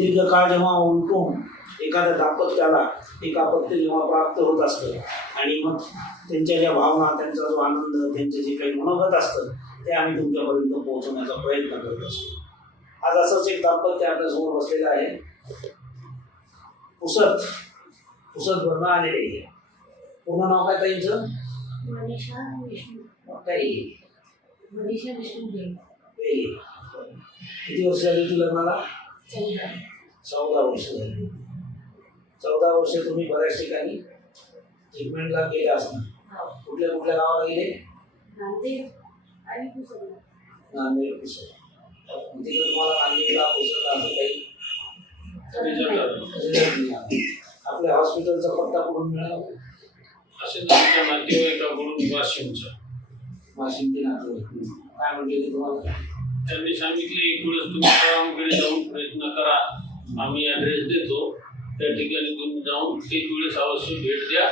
दीर्घकाळ जेव्हा उलटून एखाद्या दाम्पत्याला एक अपत्य जेव्हा प्राप्त होत असतं आणि मग त्यांच्या ज्या भावना, त्यांचा जो आनंद, त्यांचे जे काही मनोगत असतं ते आम्ही तुमच्यापर्यंत पोहोचवण्याचा प्रयत्न करत असतो. आज असंच एक दाम्पत्य आपल्यासमोर बसलेलं आहे. पुसत भरणं आलेले आहे. पूर्ण नाव काय ताईंचं? मनीषा विष्णू. काही मनीषा विष्णू बेले. किती वर्ष झाली तुला लग्नाला? 14 वर्ष झाली. 14 वर्ष तुम्ही बऱ्याच ठिकाणी ट्रीटमेंटला गेले असणार. कुठल्या कुठल्या गावाला गेले? नांदेड आणि पुसद. नांदेड, पुसद. तिथे तुम्हाला नांदेडला, पुसदला असं काही आपल्या हॉस्पिटलचा पत्ता कुठून मिळाला? असे आमच्या नातेवाईकाकडून वाशिमचे नातेवाईक. काय म्हटले ते तुम्हाला? त्यांनी सांगितले एक वेळेस तुम्ही गावाकडे जाऊन प्रयत्न करा, आम्ही ॲड्रेस देतो, त्या ठिकाणी तुम्ही जाऊन एक वेळेस अवश्य भेट द्या,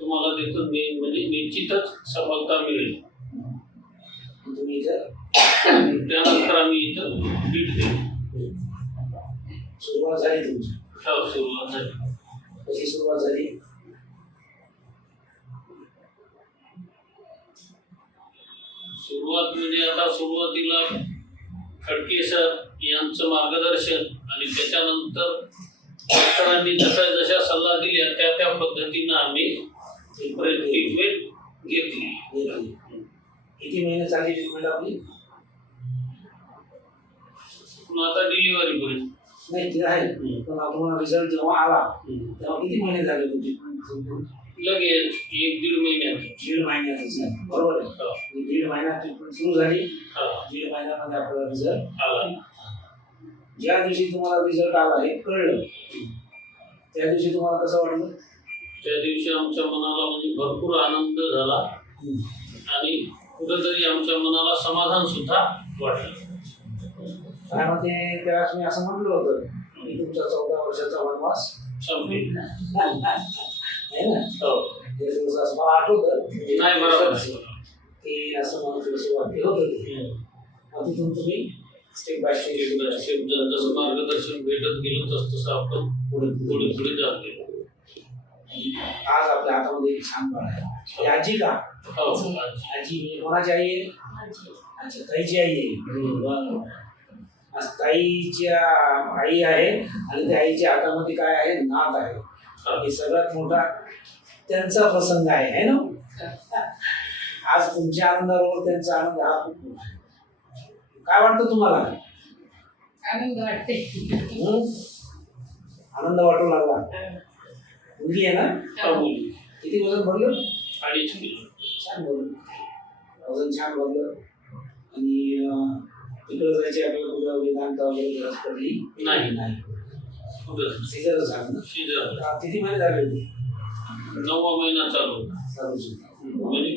तुम्हाला तिथं म्हणजे निश्चितच सफलता मिळेल. तुम्ही इथं त्यानंतर आम्ही इथं भेट देऊ. सुरुवात झाली तुमची? हो, सुरुवात झाली. कशी सुरुवात झाली? सुरुवात म्हणजे आता सुरुवातीला खडके सर यांचं मार्गदर्शन आणि त्याच्यानंतर डॉक्टरांनी जशा सल्ला दिल्या त्या पद्धतीनं आम्ही ट्रीटमेंट घेतली. किती महिने चालली ट्रीटमेंट आपली? पुन्हा आता डिलिव्हरी पर्यंत. नाही ते आहे, पण आपण रिझल्ट जेव्हा आला तेव्हा किती महिने झाले तुमची ट्रीटमेंट? लगेच 1-1.5 महिन्यात. 1.5 महिन्यातच नाही, बरोबर आहे. 1.5 महिन्यात ट्रीटमेंट सुरू झाली. 1.5 महिन्यामध्ये आपल्याला रिझल्ट आला. ज्या दिवशी तुम्हाला रिझल्ट आला हे कळलं त्या दिवशी तुम्हाला कसं वाटलं? त्या दिवशी आमच्या मनाला म्हणजे भरपूर आनंद झाला आणि कुठेतरी आमच्या मनाला समाधान सुद्धा वाटलं. काय म्हणते त्यावेळेस मी असं म्हटलं होतं की तुमचा 14 वर्षाचा वनवास संपली. आहे ना? ते दिवस असं मला आठवतं नाही, बरोबर की असं मला थोडंसं वाक्य होतं ते. मग तिथून तुम्ही स्टेप बाय स्टेप जसं मार्गदर्शन भेटत गेलं तसं आपण पुढे जात गेलो. आज आपल्या हातामध्ये एक छान बाळ आहे. आजी का? हो, आजी म्हणजे कोणाची आई आहे? अच्छा, ताईची आई आहे. आज ताईच्या आई आहे आणि त्या आईच्या हातामध्ये काय आहे? नात आहे. हे सगळ्यात मोठा त्यांचा प्रसंग आहे ना. आज तुमच्या आनंदाबरोबर त्यांचा आनंद हा खूप मोठा आहे. काय वाटतं तुम्हाला? आनंद वाटते. आनंद वाटू लागला. मुलगी आहे ना? किती वजन भरलं? 2.5 किलो. छान भरलं, वजन छान भरलं. आणि तिकडं जायची आपल्याला कुठं वेदांत वगैरे गरज पडली नाही. सीझरच झालं ना? सीझर. किती महिने झाले होते? 9वा महिना चालू. म्हणजे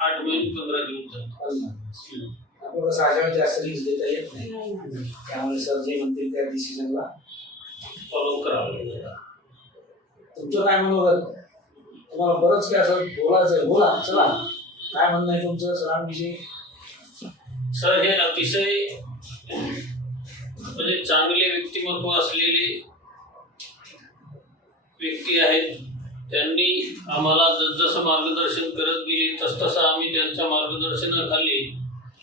8 महिने 15 दिवस झाले. आपल्याला साजावर जास्त रिस्क देता येत नाही, त्यामुळे सर जे म्हणतील त्या डिसिजनला फॉलो करावं लागेल. तुमचं काय मनोगत? तुम्हाला बरंच काय असं बोलायचं आहे, बोला. चला, काय म्हणणं आहे तुमचं सरांविषयी? सर हे अतिशय म्हणजे चांगले व्यक्तिमत्व असलेले व्यक्ती आहेत. त्यांनी आम्हाला जसं मार्गदर्शन करत गेले तसं आम्ही त्यांच्या मार्गदर्शनाखाली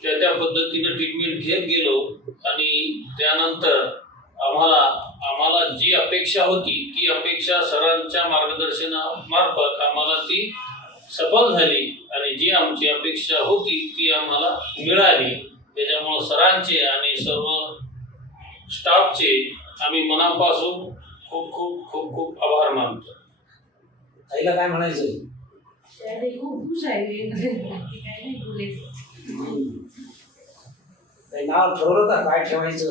त्या पद्धतीनं ट्रीटमेंट घेत गेलो आणि त्यानंतर आम्हाला जी अपेक्षा होती ती अपेक्षा सरांच्या मार्गदर्शनामार्फत आम्हाला ती सफल झाली आणि जी आमची अपेक्षा होती ती आम्हाला मिळाली. त्याच्यामुळं सरांचे आणि सर्व स्टाफचे आम्ही मनापासून खूप खूप खूप खूप आभार मानतो. आईला काय म्हणायचं? खूप खुश आहे. काय नाही बोलायचं. नाव ठरवलं का काय ठेवायचं?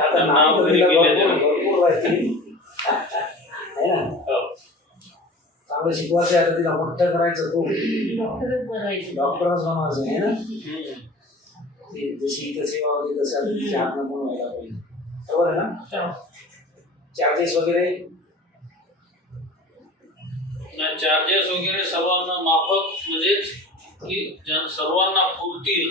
आता नाव भरपूर राहतील आहे ना. चांगलं शिकवायचं आहे, आता तिला मोठं करायचं, खूप डॉक्टरच बनवायचं. डॉक्टरच बनवायचं आहे ना. जशी इथं सेवा होती तसं आता तिच्या हातनं पण व्हायला पाहिजे. बरोबर आहे ना? चार्जेस वगैरे? चार्जेस वगैरे सर्वांना माफक, म्हणजे की सर्वांना पुरतील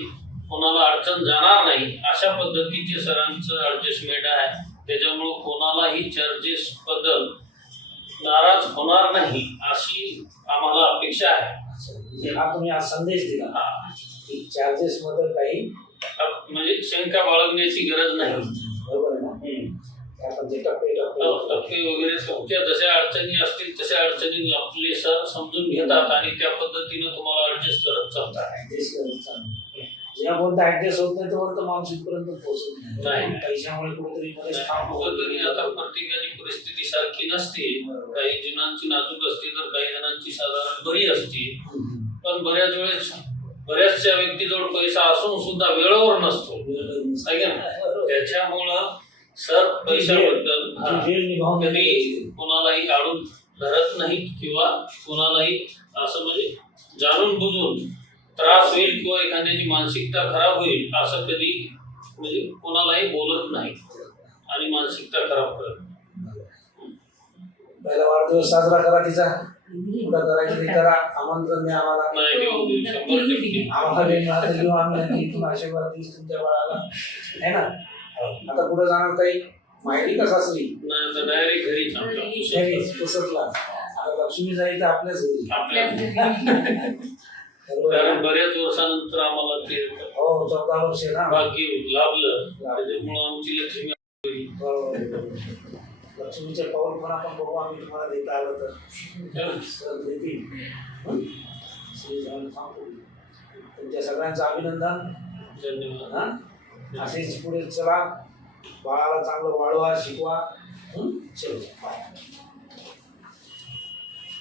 कोणाला अडचण जाणार नाही अशा पद्धतीचे सरांचं ऍडजस्टमेंट आहे. त्याच्यामुळं कोणालाही चार्जेस बद्दल नाराज होणार नाही अशी आम्हाला अपेक्षा आहे. म्हणजे हा तुम्ही आज संदेश दिला हा. की चार्जेस बद्दल काही म्हणजे शंका बाळगण्याची गरज नाही. बरोबर आहे ना. आपण जे टप्पे टप्पे वगैरे त्या जशा अडचणी असतील तशा अडचणी आपले सर समजून घेतात आणि त्या पद्धतीनं तुम्हाला ऍडजस्ट करत चालतात. ऍडजस्ट करत चालू जेव्हापर्यंत ऍडजस्ट होत नाही तोपर्यंत माणूस इथपर्यंत पोहोचत नाही. पैशामुळे कुठेतरी मध्येच थांब कुठेतरी आता प्रत्येकाची परिस्थिती सारखी नसते. काही जणांची नाजूक असते तर काही जणांची साधारण बरी असते. पण बऱ्याच वेळेस बऱ्याचशा व्यक्तीजवळ पैसा असून सुद्धा वेळेवर नसतो आहे का ना. त्याच्यामुळं सर पैशाबद्दल कधी कोणालाही आडून धरत नाहीत किंवा कोणालाही असं म्हणजे जाणून बुजून त्रास होईल किंवा एखाद्याची मानसिकता खराब होईल असं कधी म्हणजे कोणालाही बोलत नाही आणि मानसिकता खराब करत नाही. पहिला वाढदिवस साजरा करा तिचा पुढं करायचं ते करा. आमंत्रण द्या आम्हाला. नाही देऊ 100%. आम्हाला वेळ मिळाला देऊ आम्ही इथून आशीर्वाद देऊ तुमच्या बाळाला आहे ना. आता पुढे जाणार काही माहिती का सासरी नाही तर डायरेक्ट घरीच घरीच पुसतला. आता लक्ष्मी जाईल तर आपल्याच घरी आपल्या बरोबर कारण आहे. बऱ्याच वर्षानंतर आम्हाला ते हो 14 वर्ष ना. भाग्य लाभलं. त्याच्यामुळं आमची लक्ष्मी आली. बरोबर आहे, बरोबर आहे. लक्ष्मीचे पाऊल पण आपण बघू आम्ही तुम्हाला देता आलं तर सर देतील. श्री स्वामी सांगतो. तुमच्या सगळ्यांचं अभिनंदन. धन्यवाद. हा असेच पुढे चला. बाळाला चांगलं वाढवा शिकवा. चलो बाय.